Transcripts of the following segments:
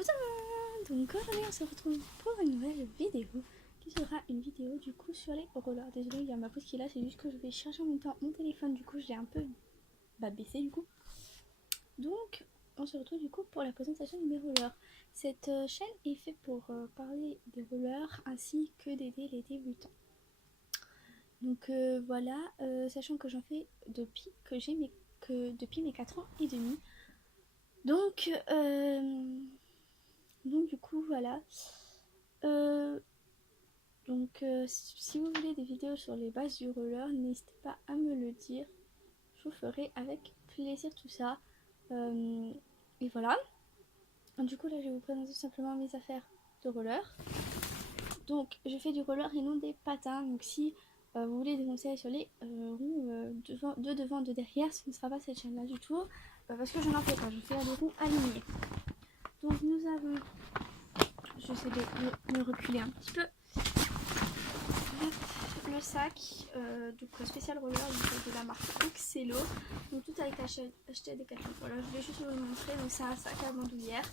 Coucou tout le monde. Donc aujourd'hui on se retrouve pour une nouvelle vidéo qui sera une vidéo du coup sur les rollers. Désolée, il y a ma pause qui est là, c'est juste que je vais chercher en même temps mon téléphone, du coup je l'ai un peu baissé du coup. Donc on se retrouve du coup pour la présentation de mes rollers. Cette chaîne est faite pour parler des rollers ainsi que d'aider les débutants. Donc voilà, sachant que j'en fais depuis depuis mes 4 ans et demi. Donc du coup voilà. Si vous voulez des vidéos sur les bases du roller, n'hésitez pas à me le dire. Je vous ferai avec plaisir tout ça. Et voilà. Du coup là je vais vous présenter simplement mes affaires de roller. Donc je fais du roller et non des patins. Donc si vous voulez des conseils sur les roues de devant, de derrière, ce ne sera pas cette chaîne là du tout. Parce que je n'en fais pas, je fais des roues alignées. Donc nous avons... J'essaie de me reculer un petit peu. Le sac donc spécial roller de la marque Excello. Donc tout a été acheté à Decathlon. Voilà, je voulais juste vous le montrer. Donc c'est un sac à bandoulière.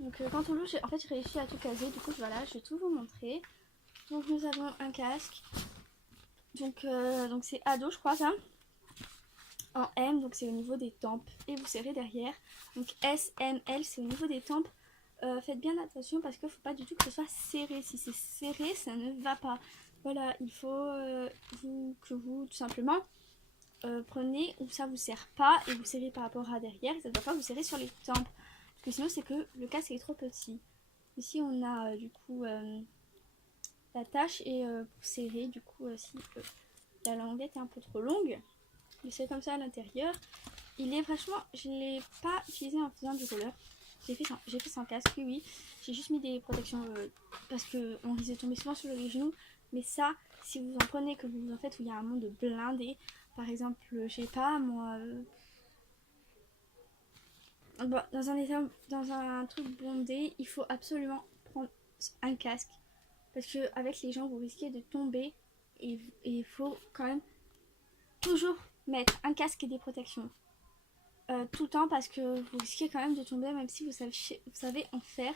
Donc quand on l'ouvre, en fait j'ai réussi à tout caser. Du coup voilà, je vais tout vous montrer. Donc nous avons un casque. Donc c'est ado je crois ça. En M, donc c'est au niveau des tempes. Et vous serrez derrière. Donc S, M, L, c'est au niveau des tempes. Faites bien attention parce qu'il ne faut pas du tout que ce soit serré. Si c'est serré, ça ne va pas. Voilà, il faut que vous tout simplement prenez où ça vous serre pas et vous serrez par rapport à derrière. Et ça ne doit pas vous serrer sur les tempes. Parce que sinon, c'est que le casque est trop petit. Ici, on a du coup la tâche et pour serrer, du coup, si la languette est un peu trop longue, mais c'est comme ça à l'intérieur. Il est franchement, je ne l'ai pas utilisé en faisant du roller. J'ai fait sans casque, oui. J'ai juste mis des protections parce qu'on risque de tomber souvent sur les genoux. Mais ça, si vous en prenez, que vous en faites où il y a un monde blindé, par exemple, je sais pas moi, dans un truc bondé, il faut absolument prendre un casque. Parce que avec les gens, vous risquez de tomber et il faut quand même toujours mettre un casque et des protections. Tout le temps parce que vous risquez quand même de tomber même si vous savez en faire.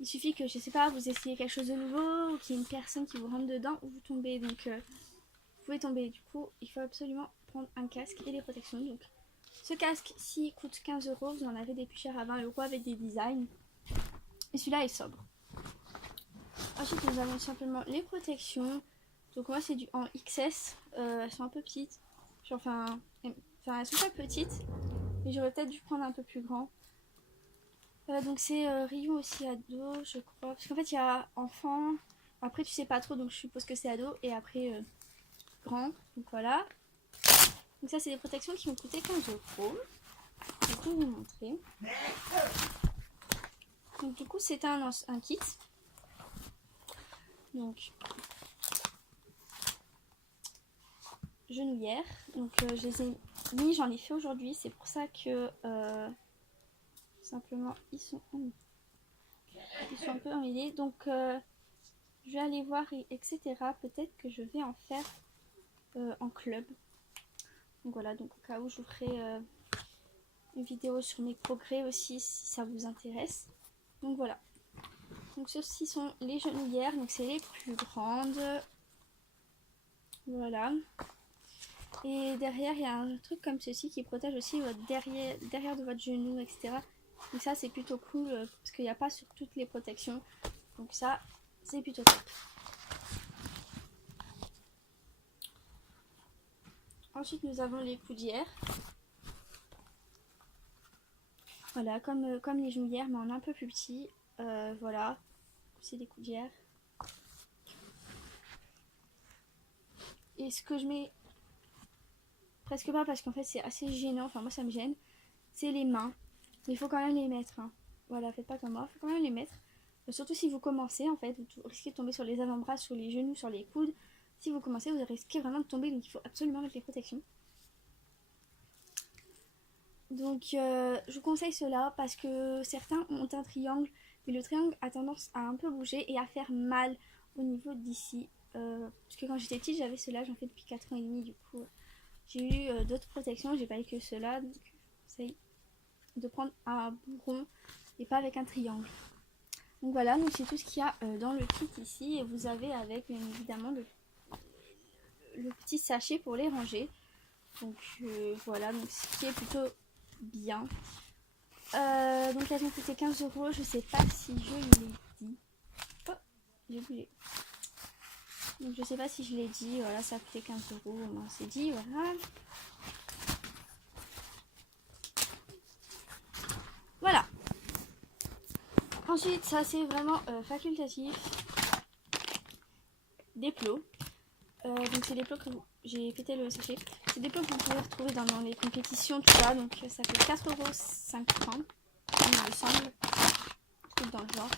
Il suffit que, je sais pas, vous essayez quelque chose de nouveau ou qu'il y ait une personne qui vous rentre dedans ou vous tombez. Donc vous pouvez tomber. Du coup, il faut absolument prendre un casque et des protections. Donc ce casque-ci coûte 15 €. Vous en avez des plus chers à 20 € avec des designs. Et celui-là est sobre. Ensuite, nous avons simplement les protections. Donc moi, c'est en XS. Elles sont un peu petites. Enfin, elles sont pas petites. Mais j'aurais peut-être dû prendre un peu plus grand. Donc c'est rayon aussi ado, je crois. Parce qu'en fait, il y a enfant. Après, tu sais pas trop, donc je suppose que c'est ado. Et après, grand. Donc voilà. Donc ça, c'est des protections qui m'ont coûté 15 €. Je vais vous montrer. Donc du coup, c'est un kit. Donc genouillère. Donc je les ai mis, j'en ai fait aujourd'hui. C'est pour ça que simplement ils sont un peu emmêlés. Donc je vais aller voir etc. Peut-être que je vais en faire en club. Donc voilà, donc au cas où je vous ferai une vidéo sur mes progrès aussi si ça vous intéresse. Donc voilà. Donc ceux-ci sont les genouillères, donc c'est les plus grandes. Voilà. Et derrière, il y a un truc comme ceci qui protège aussi votre derrière de votre genou, etc. Donc ça, c'est plutôt cool parce qu'il n'y a pas sur toutes les protections. Donc ça, c'est plutôt top. Ensuite, nous avons les coudières. Voilà, comme les genouillères, mais en un peu plus petit. Voilà, c'est des coudières. Et ce que je mets presque pas parce qu'en fait c'est assez gênant, enfin moi ça me gêne, c'est les mains. Mais il faut quand même les mettre. Hein. Voilà, faites pas comme moi, il faut quand même les mettre. Surtout si vous commencez, en fait, vous risquez de tomber sur les avant-bras, sur les genoux, sur les coudes. Si vous commencez, vous risquez vraiment de tomber, donc il faut absolument mettre les protections. Donc je vous conseille cela parce que certains ont un triangle, mais le triangle a tendance à un peu bouger et à faire mal au niveau d'ici. Parce que quand j'étais petite, j'avais cela, j'en fais depuis 4 ans et demi, du coup j'ai eu d'autres protections, j'ai pas eu que cela, donc je vous conseille de prendre un bout rond et pas avec un triangle. Donc voilà, donc c'est tout ce qu'il y a dans le kit ici. Et vous avez avec bien évidemment le petit sachet pour les ranger. Donc voilà, donc ce qui est plutôt bien. Donc elles ont coûté 15 €. Je sais pas si je l'ai dit. Oh, j'ai bougé. Donc je sais pas si je l'ai dit. Voilà, ça a coûté 15 €. On s'est dit, voilà. Voilà. Ensuite, ça c'est vraiment facultatif. Des plots. Donc c'est des plots que j'ai pété le sachet. C'est des plots que vous pouvez retrouver dans les compétitions, tout ça. Donc ça fait 4,50 €, il me semble. Tout dans le genre.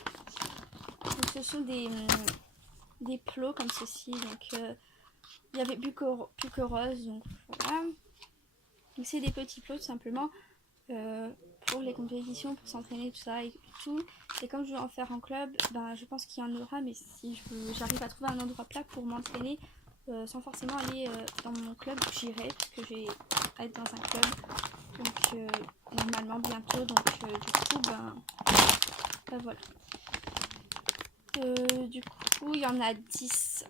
Donc ce sont des plots comme ceci. Donc il y avait plus que rose. Donc voilà. Donc c'est des petits plots tout simplement pour les compétitions, pour s'entraîner, tout ça et tout. Et comme je vais en faire en club, ben, je pense qu'il y en aura. Mais si j'arrive à trouver un endroit plat pour m'entraîner, sans forcément aller dans mon club, j'irai parce que je vais être dans un club donc normalement bientôt, donc du coup ben voilà, du coup il y en a 10.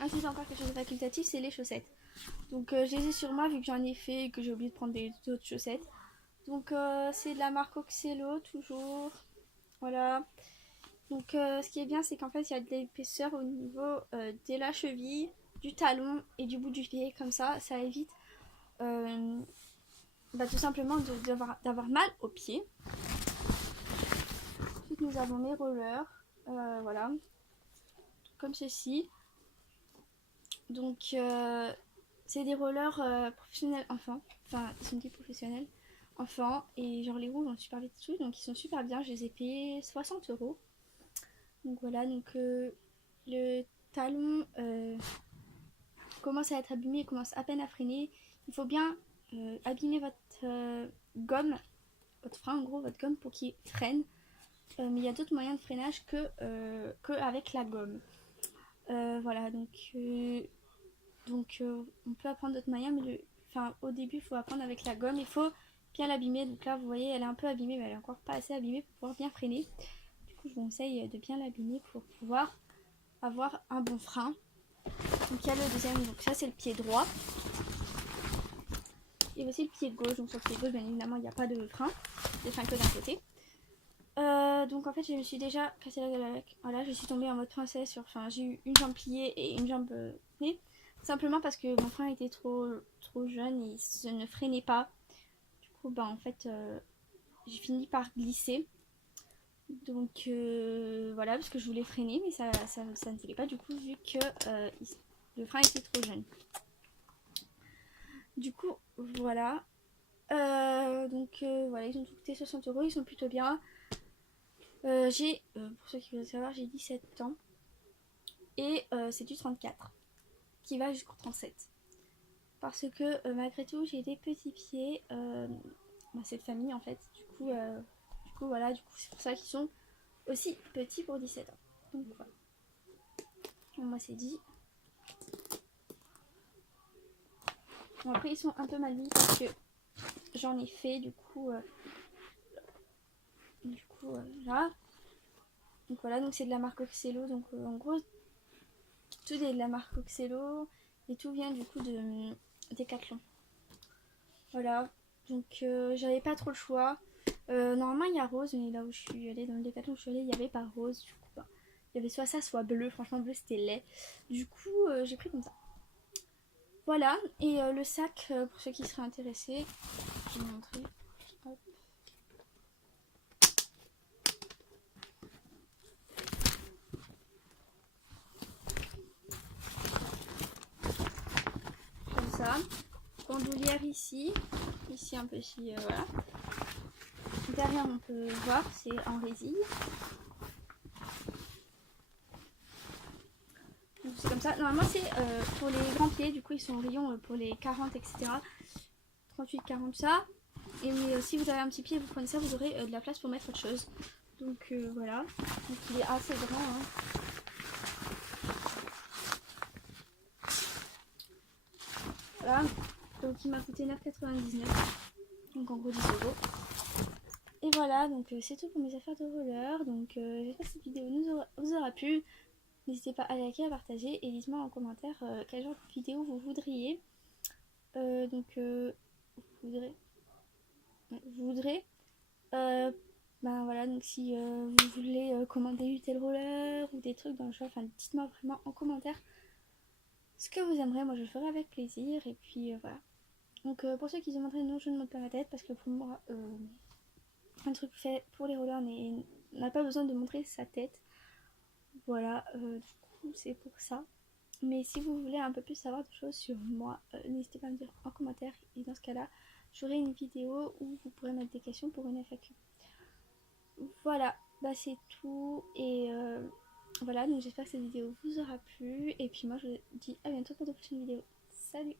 Ensuite encore quelque chose de facultatif, c'est les chaussettes. Donc je les ai sur moi vu que j'en ai fait et que j'ai oublié de prendre d'autres chaussettes. Donc c'est de la marque Oxelo toujours. Voilà. Donc ce qui est bien, c'est qu'en fait il y a de l'épaisseur au niveau de la cheville, du talon et du bout du pied. Comme ça évite tout simplement d'avoir mal aux pieds. Ensuite nous avons mes rollers. Voilà. Comme ceci. Donc c'est des rollers professionnels enfants. Enfin ils sont dits professionnels enfants. Et genre les roues vont super vite dessus. Donc ils sont super bien. Je les ai payés 60 €. Donc voilà, donc le talon commence à être abîmé, commence à peine à freiner. Il faut bien abîmer votre gomme, votre frein en gros, votre gomme pour qu'il freine. Mais il y a d'autres moyens de freinage que avec la gomme. Voilà, donc on peut apprendre d'autres moyens, mais au début il faut apprendre avec la gomme. Il faut bien l'abîmer. Donc là vous voyez elle est un peu abîmée, mais elle est encore pas assez abîmée pour pouvoir bien freiner. Je vous conseille de bien l'abîmer pour pouvoir avoir un bon frein. Donc il y a le deuxième, donc ça c'est le pied droit. Et aussi le pied gauche, donc sur le pied gauche bien évidemment il n'y a pas de frein, il n'y a que d'un côté. Donc en fait je me suis déjà cassé voilà, je suis tombée en mode princesse, j'ai eu une jambe pliée et une jambe tenue. Simplement parce que mon frein était trop jeune et je ne freinait pas. Du coup en fait j'ai fini par glisser. Donc voilà, parce que je voulais freiner, mais ça ne voulait pas du coup, vu que le frein était trop jeune. Du coup, voilà. Voilà, ils ont tout coûté 60 €, ils sont plutôt bien. Pour ceux qui veulent savoir, j'ai 17 ans. Et c'est du 34, qui va jusqu'au 37. Parce que malgré tout, j'ai des petits pieds. C'est de famille en fait. Du coup voilà, c'est pour ça qu'ils sont aussi petit pour 17 ans. Donc voilà. Bon, moi c'est dit. Bon, après ils sont un peu mal mis parce que j'en ai fait du coup là. Donc voilà, donc c'est de la marque Oxelo. Donc en gros tout est de la marque Oxelo et tout vient du coup de Decathlon. Voilà. Donc j'avais pas trop le choix. Normalement il y a rose, mais là où je suis allée, dans le Decathlon où je suis allée, il n'y avait pas rose. Du coup il y avait soit ça, soit bleu. Franchement bleu c'était laid. Du coup j'ai pris comme ça. Voilà, et le sac, pour ceux qui seraient intéressés, je vais vous montrer. Hop. Comme ça. Bandoulière ici un peu ici, voilà. Derrière on peut voir, c'est en résille. Donc c'est comme ça. Normalement c'est pour les grands pieds, du coup ils sont en rayon pour les 40, etc. 38, 40, ça. Et mais si vous avez un petit pied, vous prenez ça, vous aurez de la place pour mettre autre chose. Donc voilà. Donc il est assez grand. Hein. voilà. Donc il m'a coûté 9,99. Donc en gros 10 €. Et voilà, donc c'est tout pour mes affaires de roller. Donc j'espère que cette vidéo vous aura plu. N'hésitez pas à liker, à partager et dites-moi en commentaire quel genre de vidéo vous voudriez. Vous voudrez. Ben voilà, donc si vous voulez commander du tel roller ou des trucs dans le genre, enfin dites-moi vraiment en commentaire ce que vous aimeriez, moi je le ferai avec plaisir. Et puis voilà. Donc pour ceux qui se demanderaient, non, je ne monte pas ma tête parce que pour moi, un truc fait pour les rollers n'a pas besoin de montrer sa tête. Voilà, du coup c'est pour ça. Mais si vous voulez un peu plus savoir des choses sur moi, n'hésitez pas à me dire en commentaire. Et dans ce cas-là, j'aurai une vidéo où vous pourrez mettre des questions pour une FAQ. Voilà, bah c'est tout. Et voilà, donc j'espère que cette vidéo vous aura plu. Et puis moi je vous dis à bientôt pour de prochaines vidéos. Salut!